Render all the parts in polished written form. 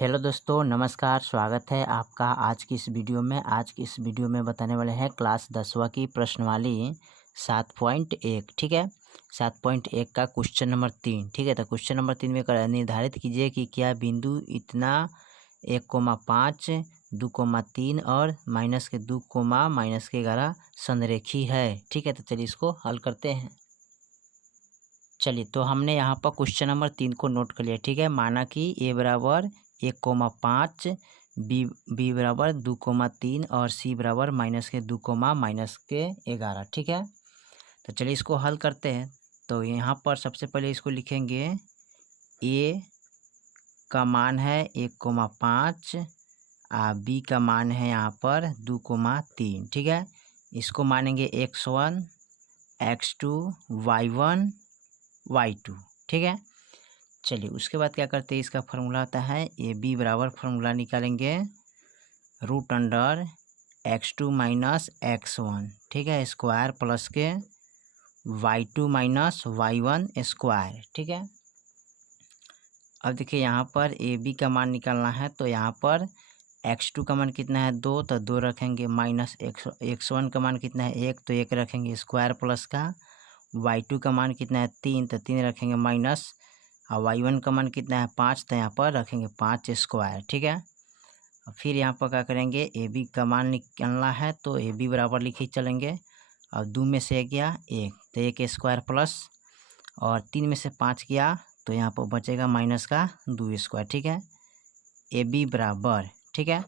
Hello दोस्तों, नमस्कार। स्वागत है आपका आज की इस वीडियो में। आज की इस वीडियो में बताने वाले हैं क्लास 10वीं की प्रश्नवाली 7.1। ठीक है, 7.1 का क्वेश्चन नंबर 3। ठीक है, तो क्वेश्चन नंबर 3 में निर्धारित कीजिए कि क्या बिंदु इतना 1,5, 2,3 और -2, -11 संरेखी है। ठीक है, तो चलिए इसको हल करते हैं। चलिए, तो हमने यहाँ पर क्वेश्चन नंबर 3 को नोट कर लिया। ठीक है, माना कि a बराबर 1,5, बी बराबर 2,3 और सी बराबर -2, -11। ठीक है, तो चलिए इसको हल करते हैं। तो यहाँ पर सबसे पहले इसको लिखेंगे, a का मान है 1,5, बी का मान है यहाँ पर 2,3। ठीक है, इसको मानेंगे x1, x2, y1, y2। ठीक है, चलिए उसके बाद क्या करते हैं, इसका फार्मूला आता है ए बी बराबर फार्मूला निकालेंगे √अंडर x2 - x1। ठीक है, स्क्वायर प्लस के y2 - y1 स्क्वायर। ठीक है, अब देखिए यहाँ पर ए बी का मान निकालना है, तो यहाँ पर x2 का मान कितना है 2, तो 2 रखेंगे, माइनस x1 का मान कितना है 1, तो 1 रखेंगे, स्क्वायर प्लस का y2 का मान कितना है 3, तो 3 रखेंगे, माइनस और y1 का मान कितना है 5, तो यहाँ पर रखेंगे 5 स्क्वायर। ठीक है, फिर यहाँ पर क्या करेंगे, ए बी का मान निकालना है, तो ए बी बराबर लिखे चलेंगे। और 2 में से 1 गया 1, तो 1 स्क्वायर प्लस, और 3 में से 5 गया, तो यहाँ पर बचेगा -2 स्क्वायर। ठीक है, ए बी बराबर, ठीक है,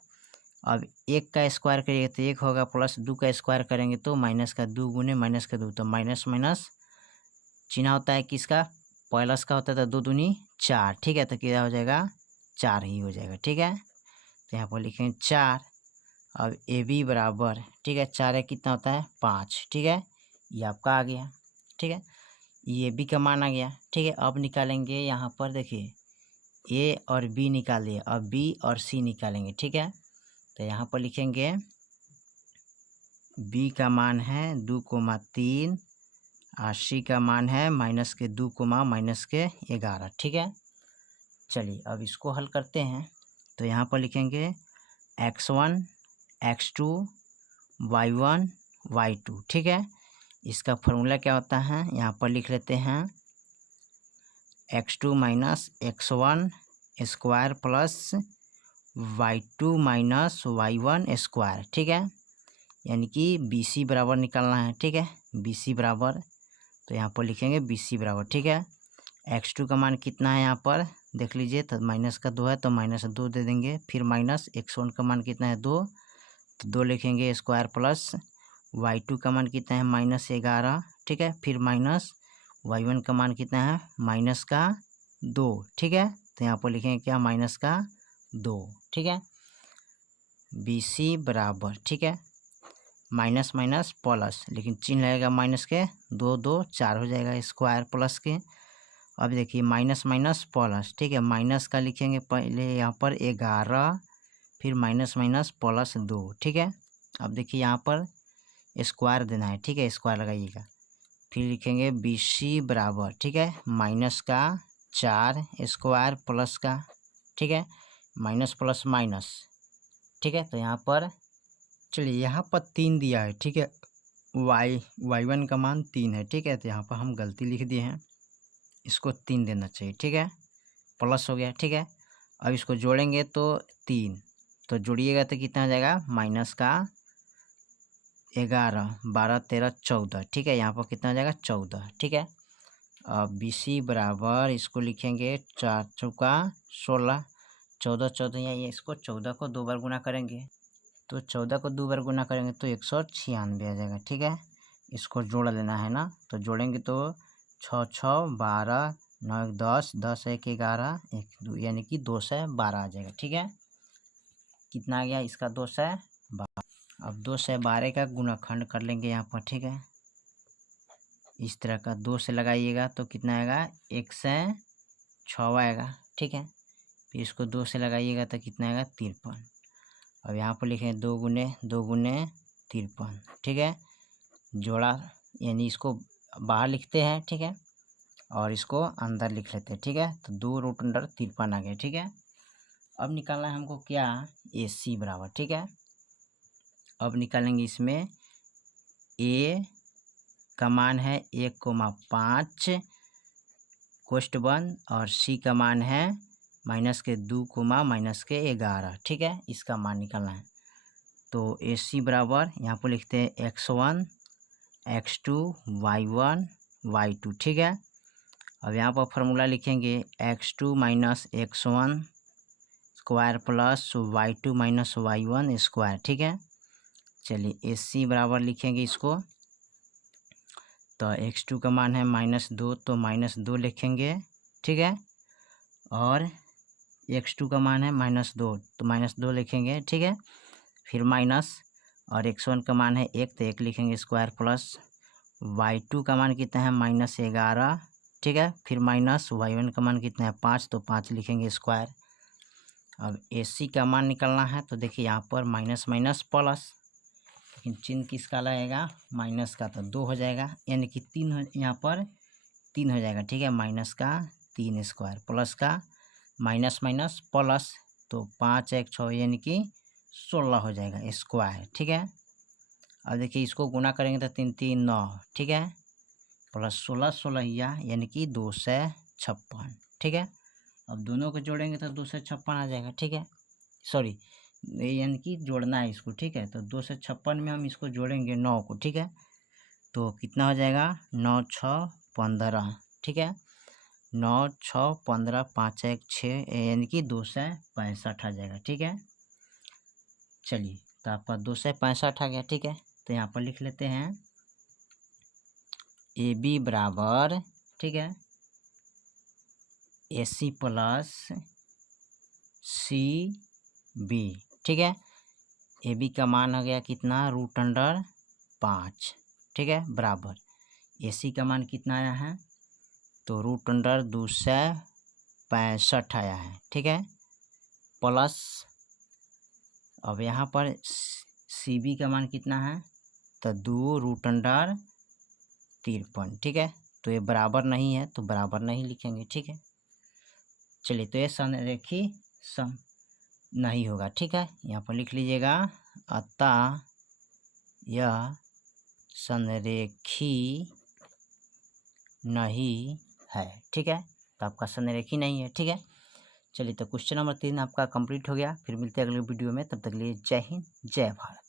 अब 1 का स्क्वायर करिएगा तो 1 होगा, प्लस 2 का स्क्वायर करेंगे तो -2 गुने -2, तो माइनस माइनस चिन्ह होता है किसका, प्लस का होता है, तो 2 दूनी 4। ठीक है, तो क्या हो जाएगा 4 ही हो जाएगा। ठीक है, तो यहाँ पर लिखेंगे 4। अब ए बी बराबर, ठीक है, 4 है कितना होता है 5। ठीक है, ये आपका आ गया। ठीक है, ये बी का मान आ गया। ठीक है, अब निकालेंगे यहाँ पर, देखिए ए और बी निकाल दिए, अब बी और सी निकालेंगे। ठीक है, तो यहाँ पर लिखेंगे बी का मान है 2,3 और सी का मान है -2, -11। ठीक है, चलिए अब इसको हल करते हैं। तो यहाँ पर लिखेंगे x1, x2, y1, y2। ठीक है, इसका फॉर्मूला क्या होता है, यहाँ पर लिख लेते हैं x2 - x1 square plus y2 - y1 square. ठीक है, यानी कि बी सी बराबर निकालना है। ठीक है, बी सी बराबर, तो यहाँ पर लिखेंगे बी सी बराबर। ठीक है, x2 का मान कितना है यहाँ पर देख लीजिए, तो -2 है, तो -2 दे देंगे, फिर माइनस x1 का मान कितना है 2, तो 2 लिखेंगे, स्क्वायर प्लस y2 का मान कितना है -11। ठीक है, फिर माइनस y1 का मान कितना है -2। ठीक है, तो यहाँ पर लिखेंगे क्या -2। ठीक है, बी सी बराबर, ठीक है, माइनस माइनस प्लस, लेकिन चिन्ह लगेगा माइनस के, 2 2 4 हो जाएगा, स्क्वायर प्लस के। अब देखिए माइनस माइनस प्लस, ठीक है, माइनस का लिखेंगे पहले यहाँ पर 11, फिर माइनस माइनस प्लस 2। ठीक है, अब देखिए यहाँ पर स्क्वायर देना है। ठीक है, स्क्वायर लगाइएगा, फिर लिखेंगे बी सी बराबर, ठीक है, माइनस का 4 स्क्वायर प्लस का, ठीक है, माइनस प्लस माइनस। ठीक है, तो यहाँ पर चलिए यहाँ पर 3 दिया है। ठीक है, y1 का मान 3 है। ठीक है, तो यहाँ पर हम गलती लिख दिए हैं, इसको 3 देना चाहिए। ठीक है, प्लस हो गया। ठीक है, अब इसको जोड़ेंगे तो 3, तो जोड़िएगा तो कितना आ जाएगा माइनस का 11, 12, 13, 14। ठीक है, यहाँ पर कितना आ जाएगा 14। ठीक है, अब बी सी बराबर, इसको लिखेंगे 4 चौका 16, 14 14, या इसको 14 को 2 बार गुना करेंगे, तो 14 को 2 बार गुना करेंगे तो 196 आ जाएगा। ठीक है, इसको जोड़ लेना है ना, तो जोड़ेंगे तो 6 6 12, 9 1 10, 10 1 11, 1 2, यानी कि 212 आ जाएगा। ठीक है, कितना आ गया इसका 212। अब 212 का गुणाखंड कर लेंगे यहाँ पर। ठीक है, इस तरह का 2 से लगाइएगा तो कितना आएगा 106 आएगा। ठीक है, फिर इसको 2 से लगाइएगा तो कितना आएगा 53। अब यहाँ पर लिखें 2 गुने 53। ठीक है, जोड़ा, यानी इसको बाहर लिखते हैं। ठीक है, और इसको अंदर लिख लेते हैं। ठीक है, तो 2 √53 आ गया। ठीक है, अब निकालना है हमको क्या, AC बराबर, ठीक है। अब निकालेंगे इसमें A का मान है 1,5 कोष्ट बंद और C का मान है -2,-11, ठीक है। इसका मान निकालना है। तो AC बराबर यहाँ पर लिखते हैं x1 x2 y1 y2, ठीक है। अब यहाँ पर फॉर्मूला लिखेंगे x2 - x1 square plus y2 - y1 square, ठीक है। चलिए AC बराबर लिखेंगे इसको, तो x2 का मान है -2 तो -2 लिखेंगे, ठीक है। और x2 का मान है -2 तो -2 लिखेंगे, ठीक है। फिर माइनस, और x1 का मान है 1 तो 1 लिखेंगे स्क्वायर प्लस y2 का मान कितना है -11, ठीक है। फिर माइनस y1 का मान कितना है 5 तो 5 लिखेंगे स्क्वायर। अब AC का मान निकालना है, तो देखिए यहाँ पर माइनस माइनस प्लस, लेकिन चिन्ह किसका लगेगा, माइनस का, तो 2 हो जाएगा, यानी कि 3 यहाँ पर 3 हो जाएगा, ठीक है। माइनस का 3 स्क्वायर प्लस का माइनस माइनस प्लस, तो 5 1 6 यानी कि 16 हो जाएगा स्क्वायर, ठीक है। अब देखिए इसको गुना करेंगे तो 3 3 9, ठीक है, प्लस 16 16 यानी कि 256, ठीक है। अब दोनों को जोड़ेंगे तो 256 आ जाएगा, ठीक है। सॉरी, यानी कि जोड़ना है इसको, ठीक है। तो 256 में हम इसको जोड़ेंगे 9 को, ठीक है। तो कितना हो जाएगा 9 6 15, ठीक है। 9 6 15 5 1 6 यानी कि 265 आ जाएगा, ठीक है। चलिए तो आपका 265 आ गया, ठीक है। तो यहाँ पर लिख लेते हैं AB बराबर, ठीक है, AC प्लस CB, ठीक है। AB का मान हो गया कितना, √5, ठीक है, बराबर AC का मान कितना आया है, तो √265 आया है, ठीक है, प्लस अब यहाँ पर CB का मान कितना है, तो 2√53, ठीक है। तो ये बराबर नहीं है तो बराबर नहीं लिखेंगे, ठीक है। चलिए तो ये संरेखी सम नहीं होगा, ठीक है। यहाँ पर लिख लीजिएगा, अतः यह संरेखी नहीं है, ठीक है। तो आपका संरेखी नहीं है, ठीक है। चलिए तो क्वेश्चन नंबर 3 आपका कंप्लीट हो गया। फिर मिलते हैं अगले वीडियो में, तब तक के लिए जय हिंद जय भारत।